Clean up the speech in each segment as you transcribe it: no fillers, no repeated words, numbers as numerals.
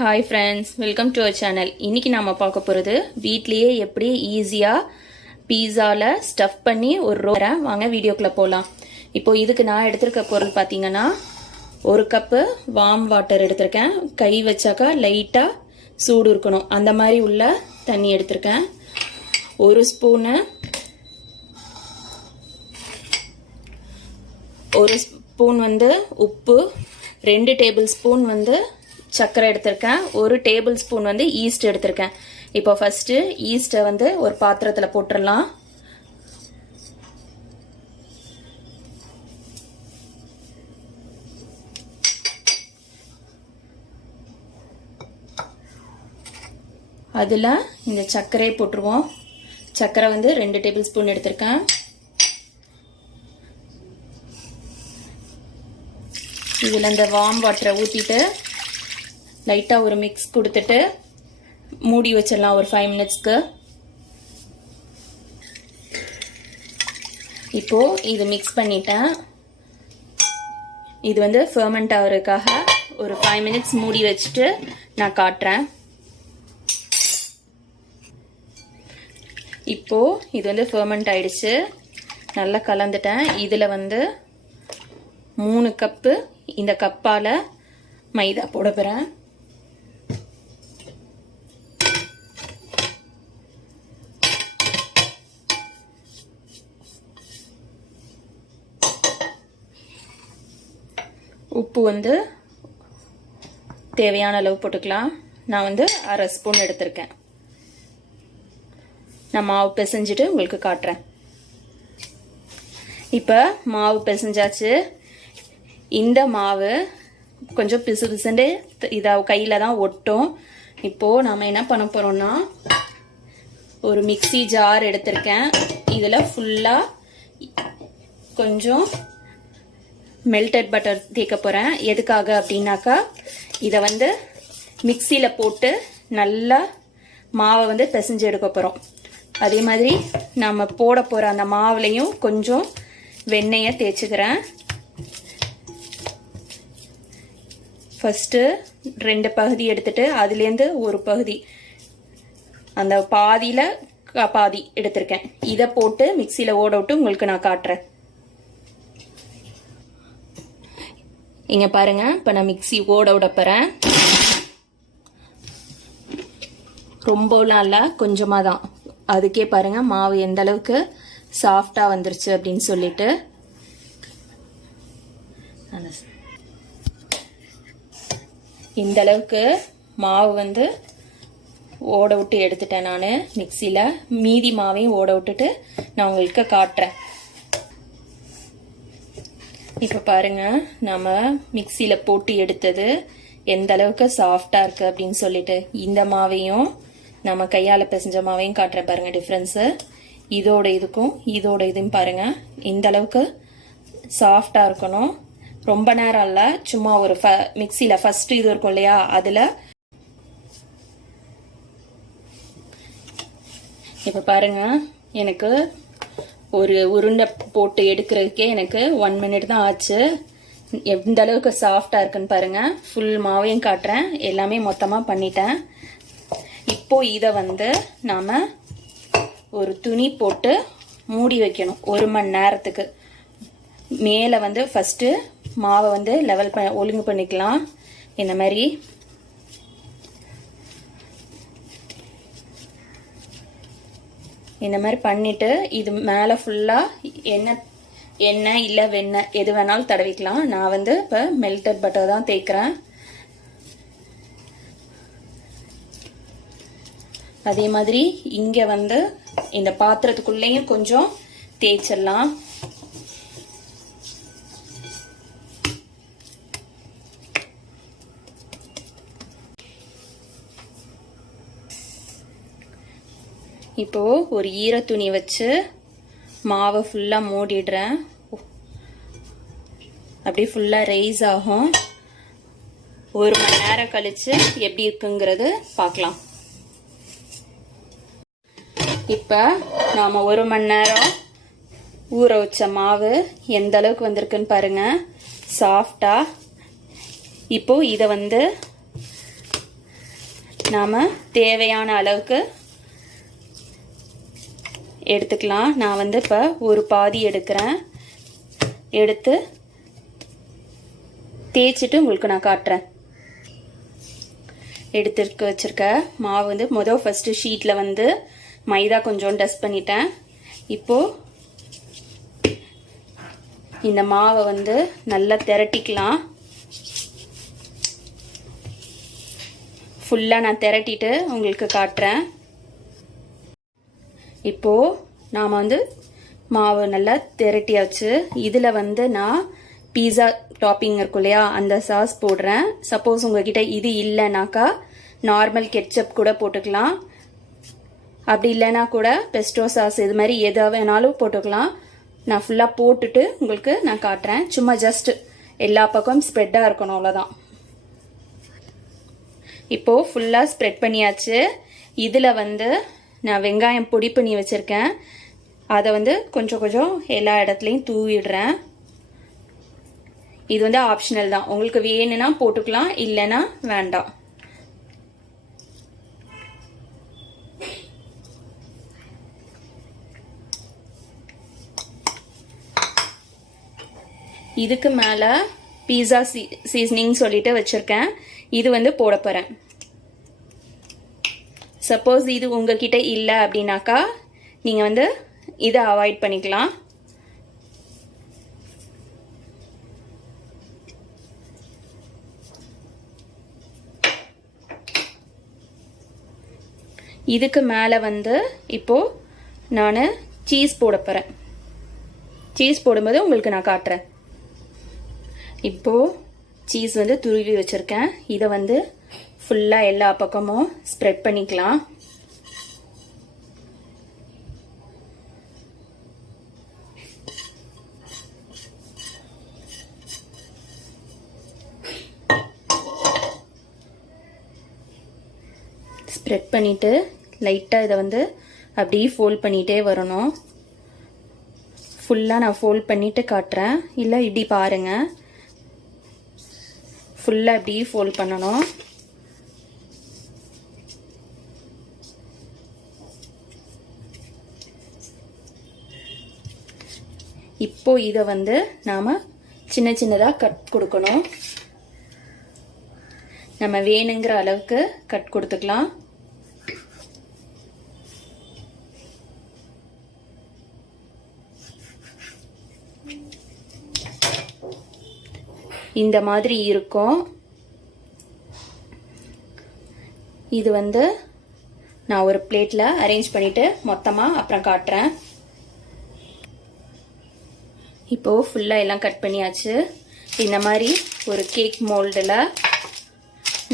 Hi friends, welcome to our channel. இன்றைக்கி நாம் பார்க்க போகிறது வீட்லேயே எப்படி ஈஸியாக பீஸாவில் ஸ்டஃப் பண்ணி ஒரு வாங்க வீடியோக்குள்ளே போகலாம். இப்போது இதுக்கு நான் எடுத்திருக்க பொருள் பார்த்தீங்கன்னா, ஒரு கப்பு வார்ம் வாட்டர் எடுத்திருக்கேன். கை வச்சாக்கா லைட்டாக சூடு இருக்கணும், அந்த மாதிரி உள்ள தண்ணி எடுத்திருக்கேன். ஒரு ஸ்பூனு உப்பு, 2 டேபிள் ஸ்பூன் சர்க்கரை எடுத்திருக்கேன், 1 டேபிள் ஸ்பூன் ஈஸ்ட் எடுத்திருக்கேன். இப்போ ஃபர்ஸ்ட் ஈஸ்ட்டை ஒரு பாத்திரத்தில் போட்டுடலாம். அதில் இந்த சர்க்கரையை போட்டுருவோம். சர்க்கரை 2 டேபிள் ஸ்பூன் எடுத்திருக்கேன். இதில் இந்த வார்ம் வாட்டரை ஊற்றிட்டு லைட்டாக ஒரு மிக்ஸ் கொடுத்துட்டு மூடி வச்சிடலாம் ஒரு 5 மினிட்ஸ்க்கு. இப்போது இது மிக்ஸ் பண்ணிட்டேன். இது ஃபெர்மெண்ட் ஆகிறதுக்காக ஒரு 5 மினிட்ஸ் மூடி வச்சுட்டு நான் காட்டுறேன். இப்போது இது ஃபெர்மெண்ட் ஆயிடுச்சு, நல்லா கலந்துட்டேன். இதில் 3 கப்பு இந்த கப்பால் மைதா போட போகிறேன். உப்பு தேவையான அளவு போட்டுக்கலாம். நான் 1/2 ஸ்பூன் எடுத்திருக்கேன். நான் மாவு பிசைஞ்சிட்டு உங்களுக்கு காட்டுறேன். இப்போ மாவு பிசைஞ்சாச்சு. இந்த மாவு கொஞ்சம் பிசு பிசுண்டு இதாக கையில் தான் ஒட்டும். இப்போது நாம் என்ன பண்ண போகிறோம்னா, ஒரு மிக்ஸி ஜார் எடுத்திருக்கேன். இதில் ஃபுல்லாக கொஞ்சம் மெல்டட் பட்டர் தேய்க்க போகிறேன். எதுக்காக அப்படின்னாக்கா, இதை மிக்சியில் போட்டு நல்லா மாவை பிசைஞ்சு எடுக்க போகிறோம். அதே மாதிரி நம்ம போட போகிற அந்த மாவுலையும் கொஞ்சம் வெண்ணெயை தேய்ச்சிக்கிறேன். ஃபஸ்ட்டு 2 பகுதி எடுத்துட்டு அதுலேருந்து ஒரு பகுதி, அந்த பாதியில் பாதி எடுத்திருக்கேன். இதை போட்டு மிக்சியில் ஓட விட்டு உங்களுக்கு நான் காட்டுறேன். இங்கே பாருங்க, இப்போ நான் மிக்சி ஓட விட போகிறேன். ரொம்பலாம் இல்லை, கொஞ்சமாக தான். அதுக்கே பாருங்கள் மாவு எந்த அளவுக்கு சாஃப்டாக வந்துருச்சு அப்படின்னு சொல்லிட்டு. இந்த அளவுக்கு மாவு ஓட விட்டு எடுத்துட்டேன் நான் மிக்சியில். மீதி மாவையும் ஓட விட்டுட்டு நான் உங்களுக்கு காட்டுறேன். இப்போ பாருங்க, நம்ம மிக்சியில் போட்டு எடுத்தது எந்த அளவுக்கு சாஃப்டாக இருக்குது அப்படின்னு சொல்லிட்டு. இந்த மாவையும் நம்ம கையால் பிசைஞ்ச மாவையும் காட்டுறேன் பாருங்கள் டிஃப்ரென்ஸு. இதோட இதுக்கும் இதோட இதுவும் பாருங்கள், இந்த அளவுக்கு சாஃப்டாக இருக்கணும். ரொம்ப நேரம் இல்லை, சும்மா ஒரு மிக்சியில் ஃபஸ்ட்டு இது இருக்கும் இல்லையா, அதில். இப்போ பாருங்கள், எனக்கு ஒரு உருண்டை போட்டு எடுக்கிறதுக்கே எனக்கு 1 மினிட் தான் ஆச்சு. எந்த அளவுக்கு சாஃப்டாக இருக்குன்னு பாருங்கள். ஃபுல் மாவையும் காட்டுறேன், எல்லாமே மொத்தமாக பண்ணிட்டேன். இப்போது இதை நாம் ஒரு துணி போட்டு மூடி வைக்கணும் 1 மணி நேரத்துக்கு. மேலே ஃபஸ்ட்டு மாவை லெவல் ஒழுங்கு பண்ணிக்கலாம். இந்த மாதிரி பண்ணிட்டு இது மேலே ஃபுல்லாக எண்ணெய் இல்லை வெண்ணெய் எது வேணாலும் தடவிக்கலாம். நான் இப்போ மெல்டட் பட்டர் தான் தேய்க்கிறேன். அதே மாதிரி இங்கே இந்த பாத்திரத்துக்குள்ளேயும் கொஞ்சம் தேய்ச்சிடலாம். இப்போது ஒரு ஈர துணி வச்சு மாவை ஃபுல்லாக மூடிடுறேன். அப்படியே ஃபுல்லாக ரைஸ் ஆகும். 1 மணி நேரம் கழித்து எப்படி இருக்குங்கிறது பார்க்கலாம். இப்போ நாம் 1 மணி நேரம் ஊற வச்ச மாவு எந்த அளவுக்கு வந்திருக்குன்னு பாருங்கள், சாஃப்டாக. இப்போது இதை நாம் தேவையான அளவுக்கு எடுத்துக்கலாம். நான் வந்து இப்போ ஒரு பாதி எடுக்கிறேன். எடுத்து தேய்ச்சிட்டு உங்களுக்கு நான் காட்டுறேன். எடுத்து வச்சிருக்க மாவு வந்து ஃபர்ஸ்ட் ஷீட்ல வந்து மைதா கொஞ்சம் டஸ்ட் பண்ணிட்டேன். இப்போ இந்த மாவை வந்து நல்லா திரட்டிக்கலாம். ஃபுல்லா நான் திரட்டிட்டு உங்களுக்கு காட்டுறேன். இப்போ நாம வந்து மாவு நல்லா திரட்டியாச்சு. இதுல வந்து நான் பீஸா டாப்பிங் இருக்கும் இல்லையா, அந்த சாஸ் போடுறேன். சப்போஸ் உங்ககிட்ட இது இல்லைனாக்கா நார்மல் கெட்சப் கூட போட்டுக்கலாம். அப்படி இல்லைனா கூட பெஸ்டோ சாஸ் இது மாதிரி எதா வேணாலும் போட்டுக்கலாம். நான் ஃபுல்லாக போட்டுட்டு உங்களுக்கு நான் காட்டுறேன். சும்மா ஜஸ்ட் எல்லா பக்கமும் ஸ்ப்ரெட்டாக இருக்கணும், அவ்வளோதான். இப்போ ஃபுல்லாக ஸ்ப்ரெட் பண்ணியாச்சு. இதில் வந்து நான் வெங்காயம் பொடி பண்ணி வச்சுருக்கேன். அதை வந்து கொஞ்சம் கொஞ்சம் எல்லா இடத்துலையும் தூவிடுறேன். இது வந்து ஆப்ஷனல் தான், உங்களுக்கு வேணும்னா போட்டுக்கலாம், இல்லைன்னா வேண்டாம். இதுக்கு மேல பீஸா சீசனிங் சொல்லிட்டு வச்சிருக்கேன். இது வந்து போட போறேன். சப்போஸ் இது உங்ககிட்ட இல்லை அப்படின்னாக்கா நீங்க வந்து இதை அவாய்ட் பண்ணிக்கலாம். இதுக்கு மேலே வந்து இப்போ நான் சீஸ் போட போகிறேன். சீஸ் போடும்போது உங்களுக்கு நான் காட்டுறேன். இப்போ சீஸ் வந்து துருவி வச்சுருக்கேன். இதை வந்து ஃபுல்லாக எல்லா பக்கமும் ஸ்ப்ரெட் பண்ணிக்கலாம். ஸ்ப்ரெட் பண்ணிவிட்டு லைட்டாக இதை வந்து அப்படியே ஃபோல்ட் பண்ணிகிட்டே வரணும். ஃபுல்லாக நான் ஃபோல்ட் பண்ணிவிட்டு காட்டுறேன். இல்லை இப்படி பாருங்கள், ஃபுல்லாக அப்படியே ஃபோல்ட் பண்ணணும். இப்போ இதை வந்து நாம் சின்ன சின்னதாக கட் கொடுக்கணும். நம்ம வேணுங்கிற அளவுக்கு கட் கொடுத்துக்கலாம். இந்த மாதிரி இருக்கும். இது வந்து நான் ஒரு பிளேட்ல அரேஞ்ச் பண்ணிட்டு மொத்தமா அப்புறம் காட்டுறேன். இப்போ ஃபுல்லா எல்லாம் கட் பண்ணியாச்சு. இந்த மாதிரி ஒரு கேக் மோல்டில்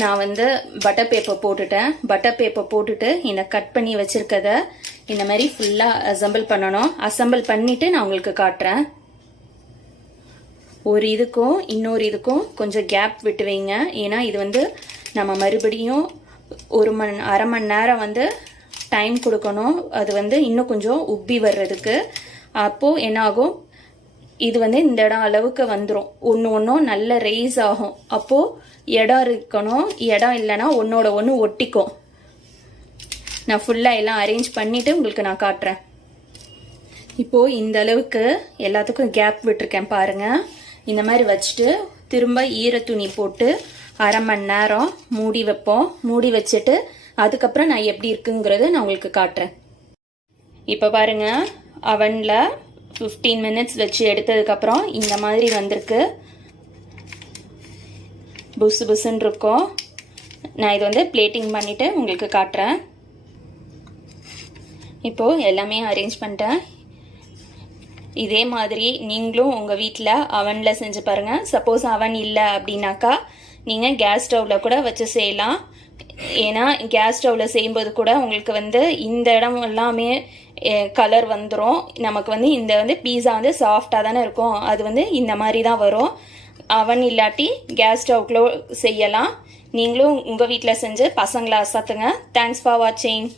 நான் வந்து பட்டர் பேப்பர் போட்டுட்டேன். பட்டர் பேப்பர் போட்டுட்டு இந்த கட் பண்ணி வச்சிருக்கத இந்த மாதிரி ஃபுல்லா அசம்பிள் பண்ணணும். அசம்பிள் பண்ணிட்டு நான் உங்களுக்கு காட்டுறேன். ஒரு இதுக்கும் இன்னொரு இதுக்கும் கொஞ்சம் கேப் விட்டு வைங்க. ஏன்னா இது வந்து நம்ம மறுபடியும் அரை மணி நேரம் வந்து டைம் கொடுக்கணும். அது வந்து இன்னும் கொஞ்சம் உப்பி வர்றதுக்கு. அப்போ என்ன ஆகும், இது வந்து இந்த இடம் அளவுக்கு வந்துடும். ஒன்றும் நல்ல ரைஸ் ஆகும். அப்போ இடம் இருக்கணும். இடம் இல்லைன்னா ஒன்னோட ஒன்று ஒட்டிக்கும். நான் ஃபுல்லாக எல்லாம் அரேஞ்ச் பண்ணிட்டு உங்களுக்கு நான் காட்டுறேன். இப்போ இந்த அளவுக்கு எல்லாத்துக்கும் கேப் விட்டுருக்கேன் பாருங்க. இந்த மாதிரி வச்சுட்டு திரும்ப ஈர துணி போட்டு அரை மணி நேரம் மூடி வைப்போம். மூடி வச்சுட்டு அதுக்கப்புறம் நான் எப்படி இருக்குங்கிறத நான் உங்களுக்கு காட்டுறேன். இப்போ பாருங்க, அவன்ல 15 மினிட்ஸ் வச்சு எடுத்ததுக்கப்புறம் இந்த மாதிரி வந்திருக்கு. புசு புசுன்னு இருக்கும். நான் இது வந்து பிளேட்டிங் பண்ணிட்டு உங்களுக்கு காட்டுறேன். இப்போ எல்லாமே அரேஞ்ச் பண்ணிட்டேன். இதே மாதிரி நீங்களும் உங்கள் வீட்டில் அவனில் செஞ்சு பாருங்கள். சப்போஸ் அவன் இல்லை அப்படின்னாக்கா நீங்கள் கேஸ் ஸ்டவ்வில் கூட வச்சு செய்யலாம். ஏன்னா கேஸ் ஸ்டவ்வில் செய்யும்போது கூட உங்களுக்கு வந்து இந்த இடம் எல்லாமே கலர் வந்துடும். நமக்கு வந்து இந்த வந்து பீஸா வந்து சாஃப்டாக தானே இருக்கும். அது வந்து இந்த மாதிரி தான் வரும். அவன் இல்லாட்டி கேஸ் ஸ்டவ்க்குள்ள செய்யலாம். நீங்களும் உங்கள் வீட்டில் செஞ்சு பசங்களை அசத்துங்க. தேங்க்ஸ் ஃபார் வாட்சிங்.